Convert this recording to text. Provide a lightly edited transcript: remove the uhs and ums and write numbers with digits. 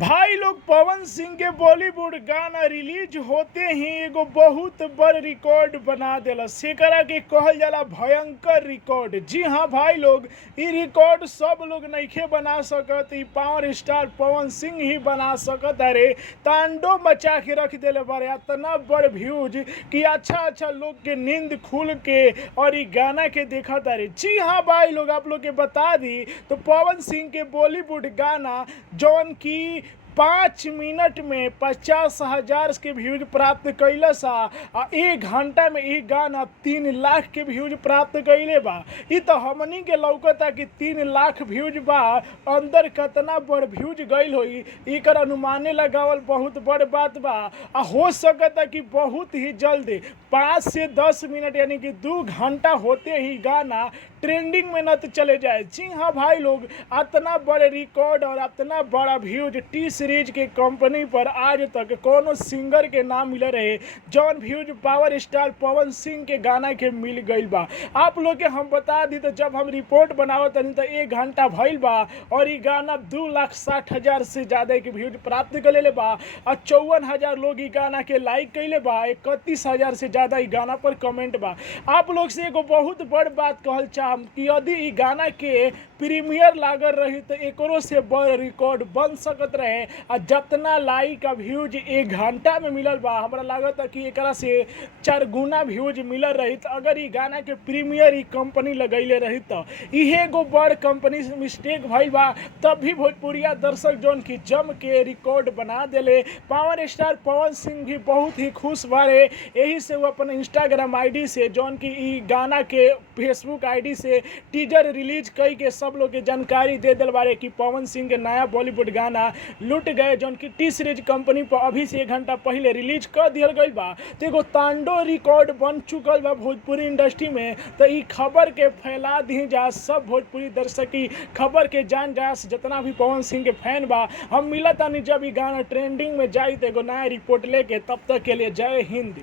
भाई लोग पवन सिंह के बॉलीवुड गाना रिलीज होते ही एगो बहुत बड़ रिकॉर्ड बना देलस। एकरा के कहल जाला भयंकर रिकॉर्ड। जी हाँ भाई लोग, ई रिकॉर्ड सब लोग नइखे बना सकत, ई पावर स्टार पवन सिंह ही बना सकत। अरे तांडव मचा के रख देले बारे, इतना बड़ व्यूज कि अच्छा लोग के नींद खुल के और ई गाना के देखत। अरे जी हाँ भाई लोग, आप लोग के बता दी तो पवन सिंह के बॉलीवुड गाना जौन की 5 मिनट में 50,000 के व्यूज प्राप्त कैलस आ 1 घंटा में ई गाना 3 लाख के व्यूज प्राप्त कैले बा। ई तो हमनी के लौकता कि 3 लाख व्यूज बा, अंदर कितना बड़ व्यूज गईल होई एकर अनुमाने लगावल बहुत बड़ बात बा। हो सकता कि बहुत ही जल्द 5 से 10 मिनट यानी कि 2 घंटा होते ही गाना ट्रेंडिंग में न तो चले जाए। जी हाँ भाई लोग, इतना बड़े रिकॉर्ड और इतना बड़ा व्यूज टी सीरीज के कंपनी पर आज तक कोनो सिंगर के नाम मिले रहे जौन views power star Pawan Singh के गाना के मिल गईल बा। आप लोग के हम बता दी तो जब हम रिपोर्ट बनावत तनी तो 1 घंटा भइल बा और ये गाना 2,60,000 से ज़्यादा के व्यूज प्राप्त कर ले बा और 54,000 लोग ये गाना के लाइक कैले बा, 31,000 से ज़्यादा ये गाना पर कमेंट बा। आप लोग से एगो बहुत बड़ बात कहल चाहम कि यदि ई गाना के प्रीमियर लागल रही तो एकरो से बड़ रिकॉर्ड बन सकत रहे। आ जितना लाइक आ व्यूज 1 घंटा में मिलल बा, हमरा लागत कि एकरा से 4 गुना व्यूज मिलल रही। अगर ई गाना के प्रीमियर ई कंपनी लगैले रही तो इहे एगो बड़ कंपनी से मिस्टेक भइल बा। तब भी भोजपुरिया दर्शक जौन की जम के रिकॉर्ड बना देले। पावर स्टार पवन सिंह भी बहुत ही खुश बारे, यही से वो अपन इंस्टाग्राम आईडी से जौन की ई गाना के फेसबुक आईडी से टीजर रिलीज कई के सब लोग के जानकारी दे दिल बारे कि पवन सिंह के नया बॉलीवुड गाना लुट गए जौन की टी सीरीज कंपनी पर अभी से 1 घंटा पहले रिलीज कर दिया गई बा। तो एगो तांडव रिकॉर्ड बन चुकल बा भोजपुरी इंडस्ट्री में। तो ई खबर के फैला दी जा, सब भोजपुरी दर्शक की खबर के जान जा, जितना भी पवन सिंह के फैन बा। हम मिलत तानी जब ई गाना ट्रेंडिंग में जाई तो एगो नया रिपोर्ट लेके, तब तक के लिए जय हिंद।